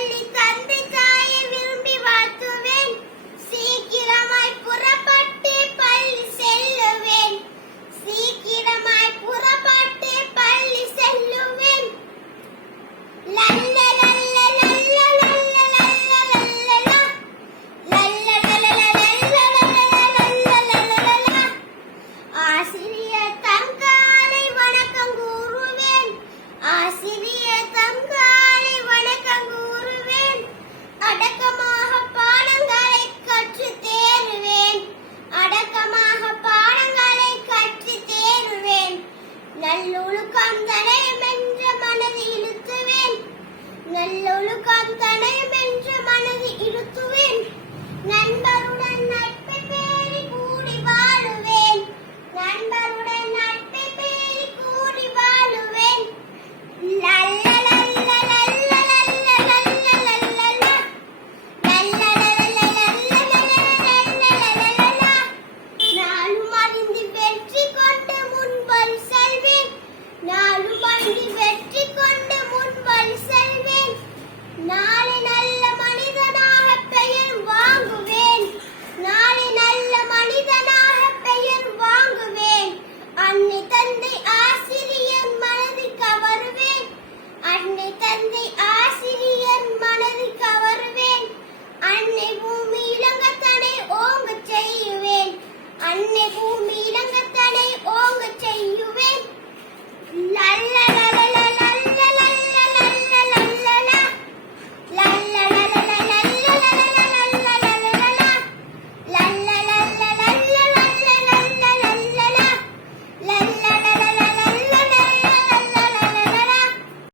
பள்ளி தந்தை தாயை விரும்பி வாழ்த்துவேன். சீக்கிரமாய் புறப்பட்டு பள்ளி செல்லுவேன். சீக்கிரமாய் புறப்பட்டு பள்ளி செல்லுவேன். லல்ல லல்ல லல்ல லல்ல லல்ல லல்ல லல்ல லல்ல. ஆசிரியர் தம் காலை வணக்கம் கூறுவேன். ஆசிரியர் தம் காலை வணக்கம் கூறுவேன். அடக்கமாக பாடங்களை கற்று தேருவேன். அடக்கமாக பாடங்களை கற்று தேருவேன். நல்லொழுக்கம் தனையும் என்ற மனதை இருத்துவேன். நல்லொழுக்கம் தனையும் என்ற மனதை இருத்துவேன். நண்பருடன்